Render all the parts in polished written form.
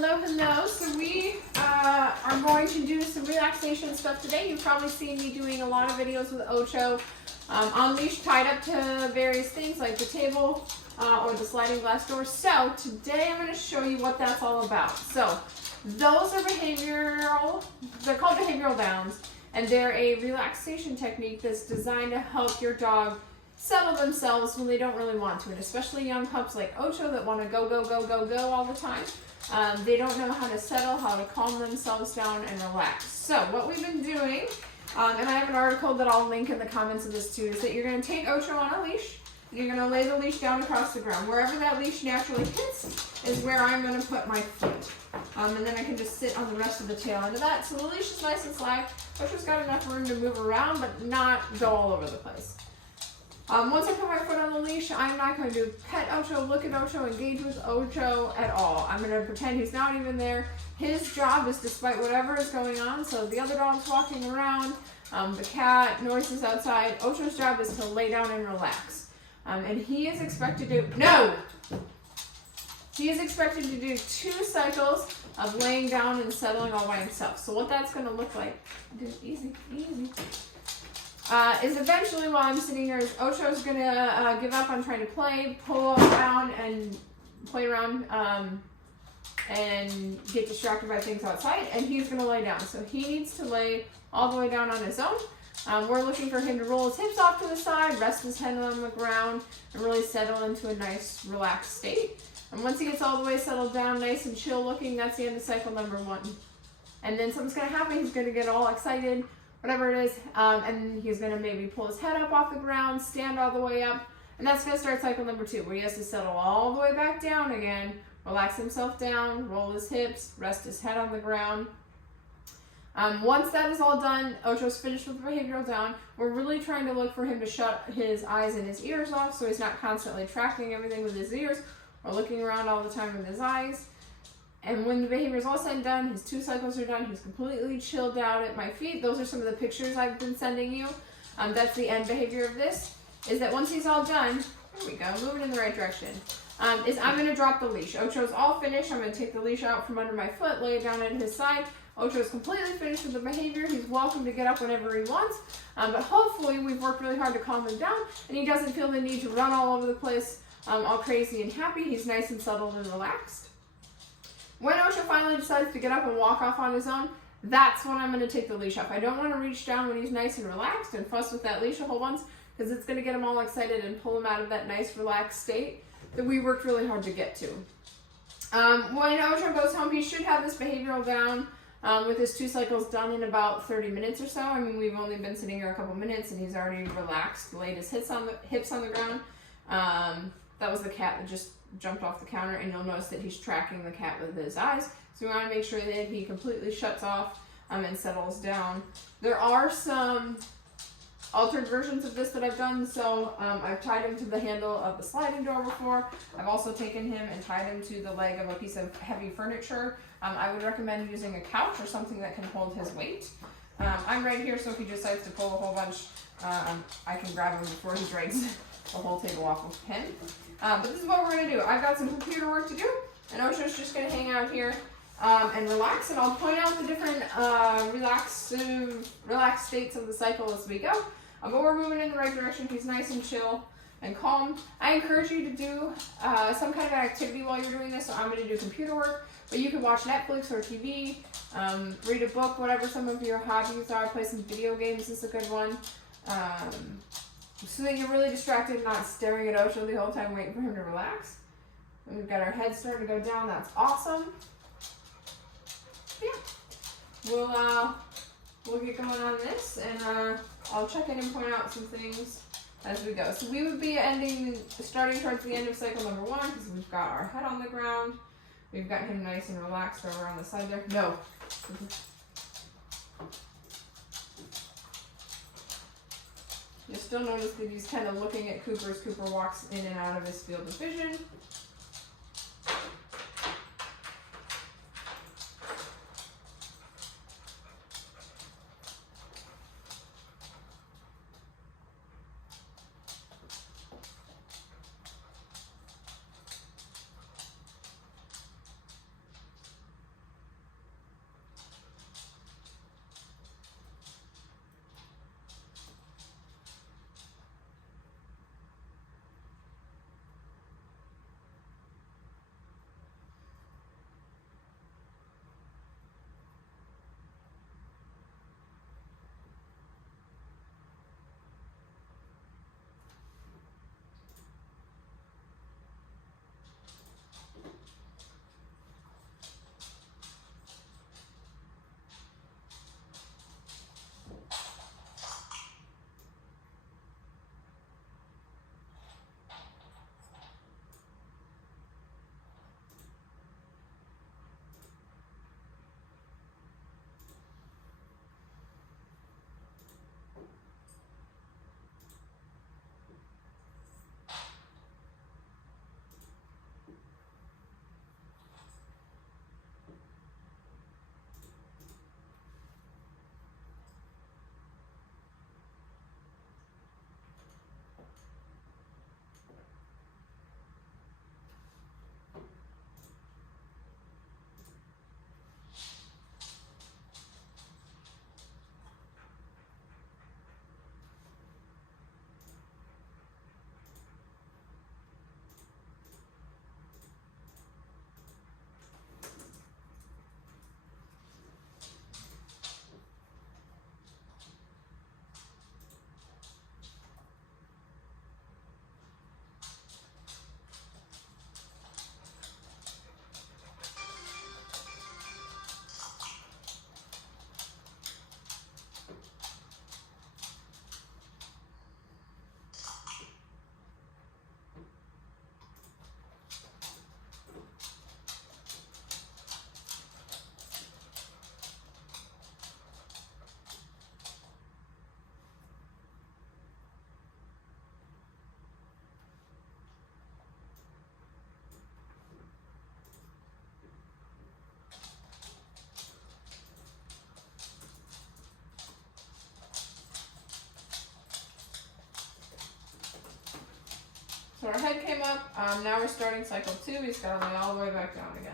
Hello, hello. So we are going to do some relaxation stuff today. You've probably seen me doing a lot of videos with Ocho on leash tied up to various things like the table or the sliding glass door. So today I'm going to show you what that's all about. So those are behavioral, they're called behavioral downs, and they're a relaxation technique that's designed to help your dog settle themselves when they don't really want to, and especially young pups like Ocho that want to go, go, go, go, go all the time. They don't know how to settle, how to calm themselves down and relax. So what we've been doing, and I have an article that I'll link in the comments of this too, is that you're going to take Ocho on a leash, and you're going to lay the leash down across the ground. Wherever that leash naturally hits is where I'm going to put my foot. And then I can just sit on the rest of the tail end of that. So the leash is nice and slack. Ocho's got enough room to move around, but not go all over the place. Once I put my foot on the leash, I'm not going to pet Ocho, look at Ocho, engage with Ocho at all. I'm going to pretend he's not even there. His job is, despite whatever is going on, so the other dog's walking around, the cat, noises outside, Ocho's job is to lay down and relax. And he is expected to, he is expected to do 2 cycles of laying down and settling all by himself. So what that's going to look like, easy, is eventually while I'm sitting here, Ocho's going to give up on trying to play, pull around and play around and get distracted by things outside, and he's going to lay down. So he needs to lay all the way down on his own. We're looking for him to roll his hips off to the side, rest his head on the ground, and really settle into a nice relaxed state. And once he gets all the way settled down, nice and chill looking, that's the end of cycle number 1. And then something's going to happen. He's going to get all excited, whatever it is, and he's going to maybe pull his head up off the ground, stand all the way up, and that's going to start cycle number 2, where he has to settle all the way back down again, relax himself down, roll his hips, rest his head on the ground. Once that is all done, Ocho's finished with the behavioral down. We're really trying to look for him to shut his eyes and his ears off so he's not constantly tracking everything with his ears or looking around all the time with his eyes. And when the behavior is all said and done, his 2 cycles are done, he's completely chilled out at my feet. Those are some of the pictures I've been sending you. That's the end behavior of this, is that once he's all done, there we go, moving in the right direction, is I'm going to drop the leash. Ocho's all finished. I'm going to take the leash out from under my foot, lay it down at his side. Ocho's completely finished with the behavior. He's welcome to get up whenever he wants, but hopefully we've worked really hard to calm him down, and he doesn't feel the need to run all over the place, all crazy and happy. He's nice and settled and relaxed. When Ocho finally decides to get up and walk off on his own, that's when I'm going to take the leash off. I don't want to reach down when he's nice and relaxed and fuss with that leash a whole bunch, because it's going to get him all excited and pull him out of that nice relaxed state that we worked really hard to get to. When Ocho goes home, he should have this behavioral down with his 2 cycles done in about 30 minutes or so. I mean, we've only been sitting here a couple minutes and he's already relaxed, laid his hips on the ground. That was the cat that just jumped off the counter, and you'll notice that he's tracking the cat with his eyes. So we want to make sure that he completely shuts off and settles down. There are some altered versions of this that I've done. So I've tied him to the handle of the sliding door before. I've also taken him and tied him to the leg of a piece of heavy furniture. I would recommend using a couch or something that can hold his weight. I'm right here, so if he decides to pull a whole bunch, I can grab him before he drags the whole table off of him. But this is what we're going to do. I've got some computer work to do, and Ocho's just going to hang out here and relax, and I'll point out the different relaxed states of the cycle as we go. But we're moving in the right direction. He's nice and chill and calm. I encourage you to do some kind of activity while you're doing this, so I'm going to do computer work, but you can watch Netflix or TV, read a book, whatever some of your hobbies are. Play some video games is a good one. So that you're really distracted and not staring at Ocho the whole time waiting for him to relax. And we've got our head starting to go down. That's awesome. Yeah. We'll get going on this, and I'll check in and point out some things as we go. So we would be starting towards the end of cycle number 1, because we've got our head on the ground. We've got him nice and relaxed over on the side there. No. You'll still notice that he's kind of looking at Cooper as Cooper walks in and out of his field of vision. So our head came up. Now we're starting cycle 2. He's got to lay all the way back down again.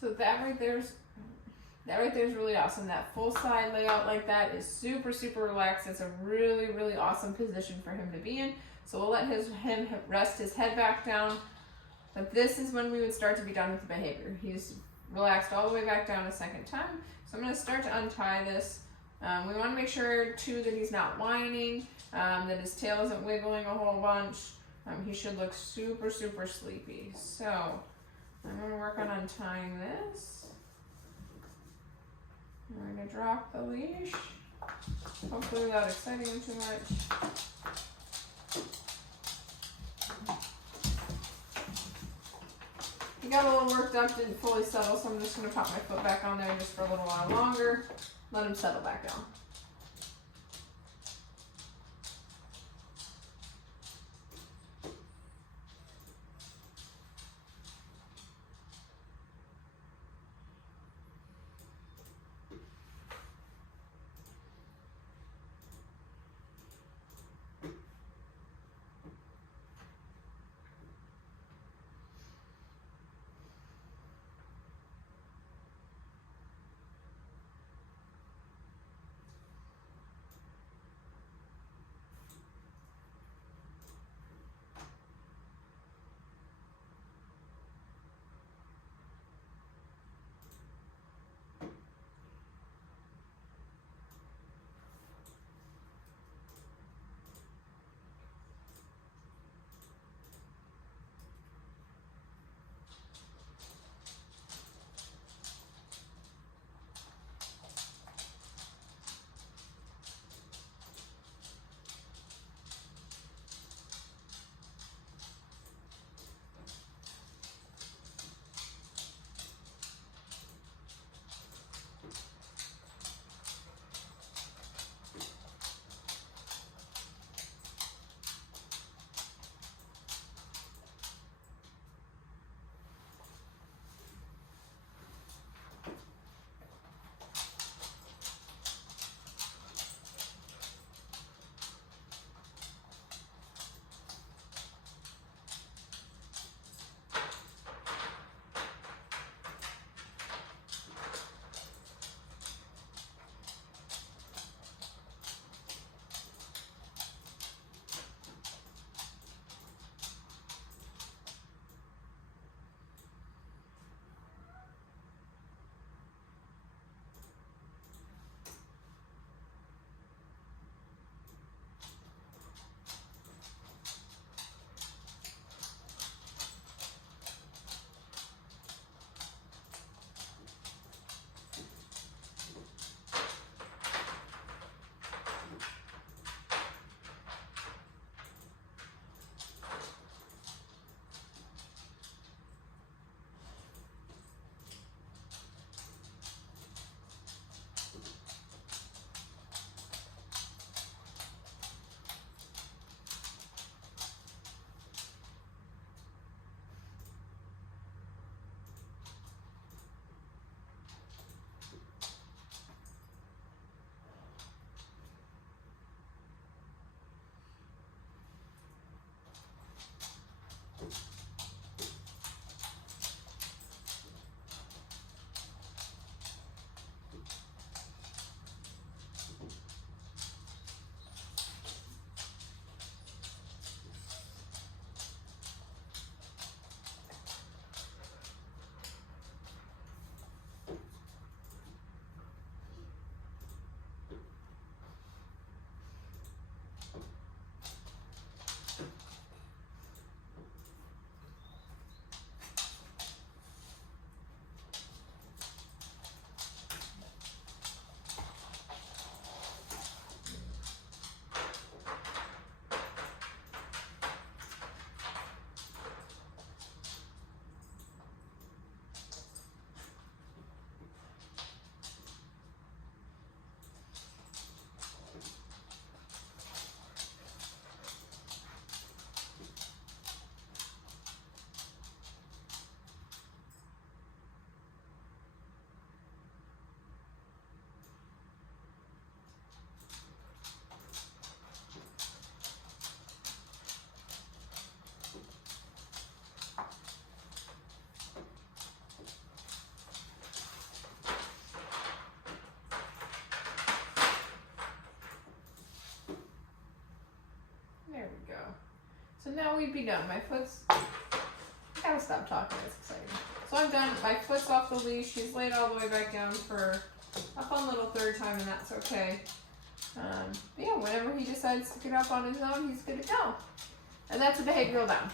So that right there is really awesome. That full side layout like that is super, super relaxed. It's a really, really awesome position for him to be in. So we'll let him rest his head back down. But this is when we would start to be done with the behavior. He's relaxed all the way back down a second time. So I'm going to start to untie this. We want to make sure too that he's not whining, that his tail isn't wiggling a whole bunch. He should look super, super sleepy. So I'm going to work on untying this. I'm going to drop the leash, hopefully without exciting him too much. He got a little worked up, didn't fully settle, so I'm just going to pop my foot back on there just for a little while longer, let him settle back down. There we go. So now we'd be done. My foot's, I gotta stop talking, it's exciting. So I'm done. My foot's off the leash. She's laid all the way back down for a fun little third time, and that's okay. But yeah, whenever he decides to get up on his own, he's good to go. And that's a behavioral down.